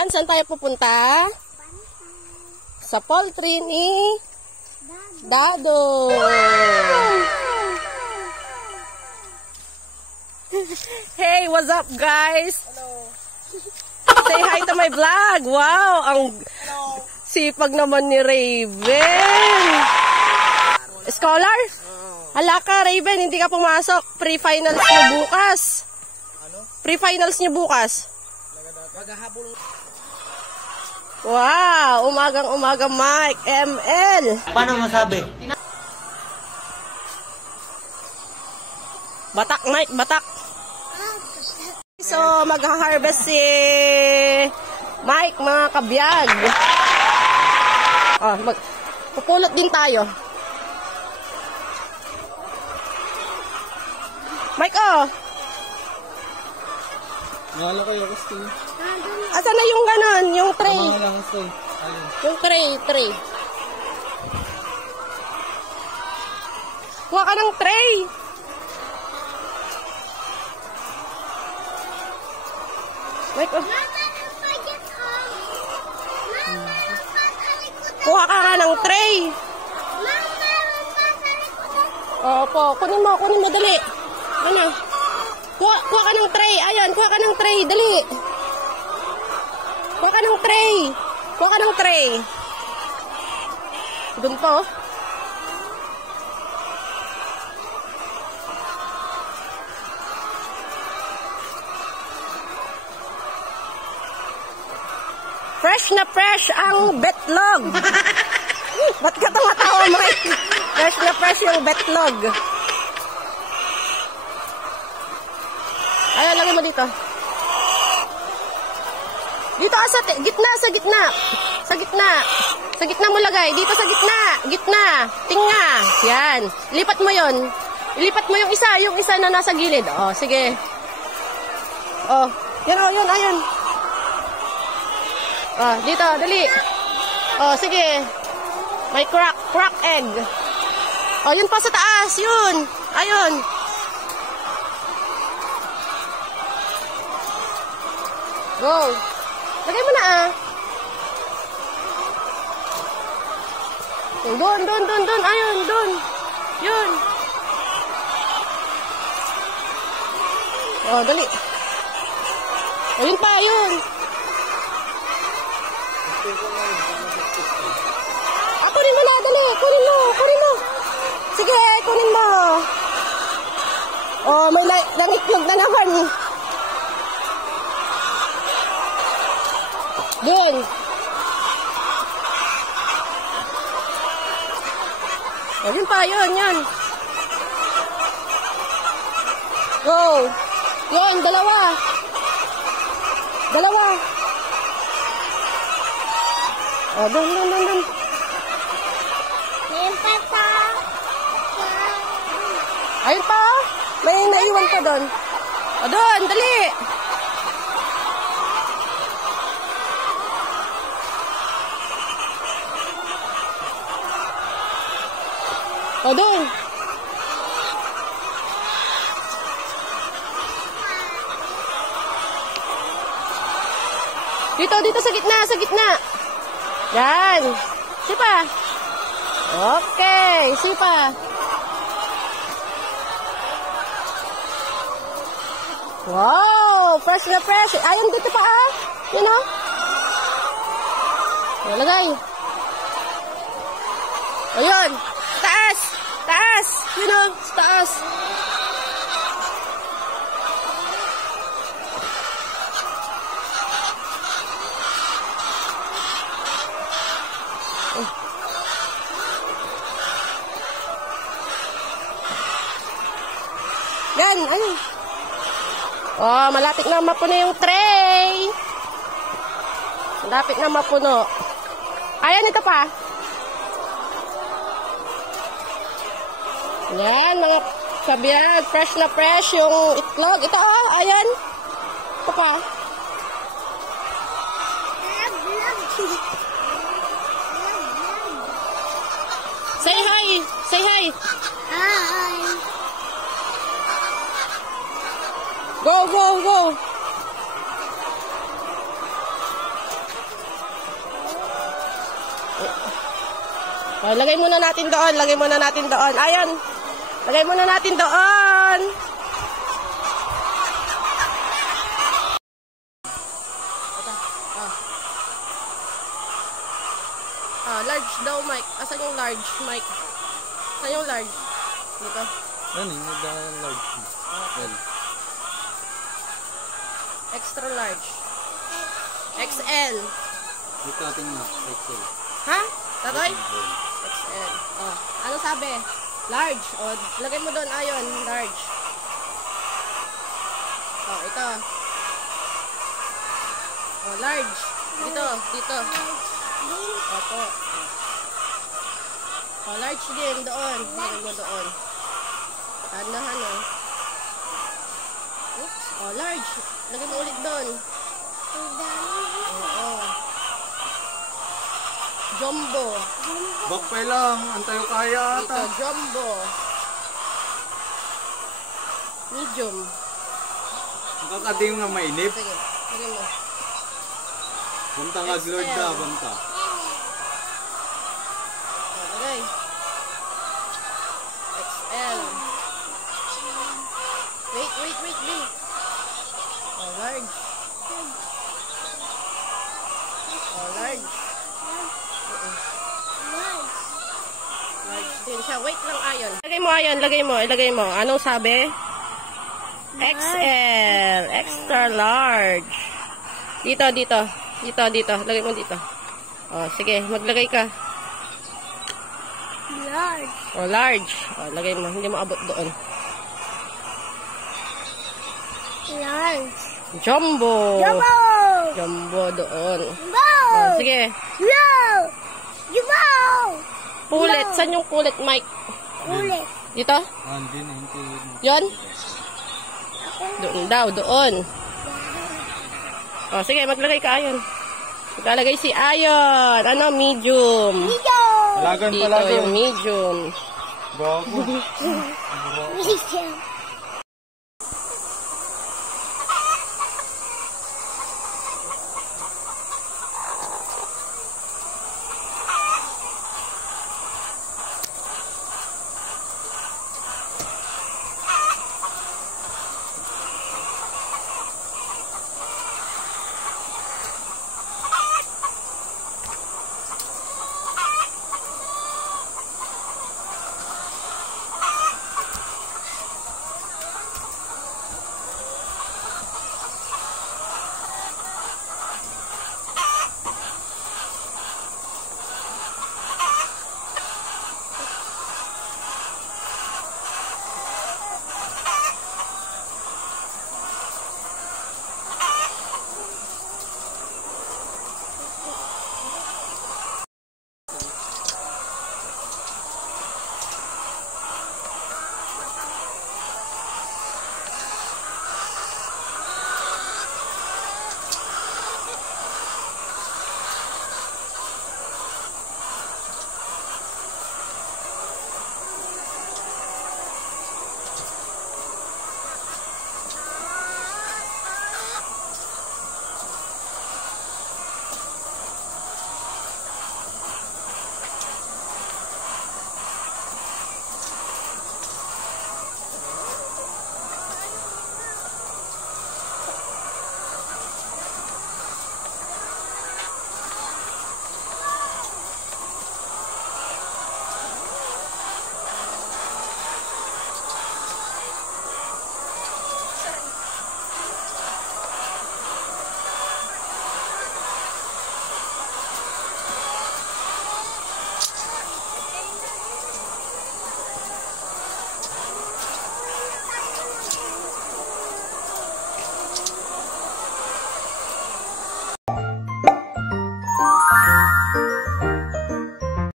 Ayan, saan tayo pupunta? Sa poultry ni Dado. Hey, what's up guys? Hello. Say hi to my vlog. Wow, ang sipag naman ni Raven. Scholar? Hala ka, Raven, hindi ka pumasok. Pre-finals niyo bukas. Ano? Pre-finals niyo bukas. Maghahabol. Wow, umagang-umaga Mike, ML. Paano masabi? Batak Mike, batak. So, mag-harvest si Mike, mga kabiyag. Oh, pupulot din tayo. Mike, oh. Nalo kayo, gusto. Asan na yung ganon? Yung tray? Yung tray. Kuha ka ng tray. Mike, oh. Kuha ka ng tray. Opo, kunin mo, dali. Ano? Kuha ka ng tray. Ayan, kuha ka ng tray, dali. Kuha ka ng tray. Doon po. Fresh na fresh ang betlog. Ba't ka tumatawa, Mike? Fresh na fresh yung betlog. Ayan, lagay mo dito. Dito sa gitna. Sa gitna mo lagay. Dito sa gitna. Tinga. Yan. Lipat mo yon. Ilipat mo yung isa na nasa gilid. Oh, sige. Oh, yun, ayun. Oh, dito, dali. Oh, sige. May crack egg. Oh, yun pa sa taas, yun. Ayun. Go. Lagay mo na Doon. Ayun, doon. Yun. Oh, dali. Ayun pa, yun. Kunin mo na, dali. Kunin mo. Sige, kunin mo. Oh, may nangitlog na naman. Doon. Oh, yun pa, yun. Go. Yun, dalawa. Oh, doon. Ayun pa, may naiwan pa doon. O doon, dali. O doon. Dito sa gitna. Yan. Sipa. Okay, sipa. Wow, fresh na fresh. Ayun, dito pa Yun o. Lagay. Ayun. Taas. Yun o, taas. Yan, ayun. Oh, malapit na mapuno yung tray. Ayan, ito pa. Yan, mga kabiyag. Fresh na fresh yung itlog. Ito, ayan. Ito pa. Say hi. Hi. Go. Oh, lagay muna natin doon. Lagay muna natin doon. Ayun. Lagay muna natin doon. Large daw, Mike. Asan yung large, Mike? Asan yung large? Dito. Ano yung large? Okay. Extra large. XL. Dito natin nga, XL. Ha? Tatoy? XL. Oh. Ano sabi? Large. Oh, lagay mo doon. Ayon, large. Oh, ito. Oh, large. Dito, dito. Opo. Oh, large din doon. Lagay mo doon. Tandahan oh. Oops. Oh, large. Lagay mo ulit doon. Oo. Jumbo. Bakpay lang, antayo kaya Dito, ata. jumbo. Medium. Nakakadim nga mainip. Sige, lagay mo. Banta nga glord ka, banta. Oh, lagay. XL. Wait. Oh, large. Oh, large. Large din siya. Wait lang, Ayon. Lagay mo, Ilagay mo. Anong sabi? XL. Extra large. Dito. Lagay mo dito. Oh, sige. Maglagay ka. Large. Oh, large. Oh, lagay mo. Hindi mo abot doon. Large. Jumbo. Jumbo. Jumbo doon. Jumbo. Oh, sige. Low. Jumbo. Pulit. Saan yung pulit, Mike? Ulit. Dito? Hindi na, hindi. Yon? Doon daw, doon. Oh, sige, maglagay ka, Ayon. Maglalagay si Ayon. Ano, medium. Dito. Palagan, Dito palagan. yung medium. Bago. Medium.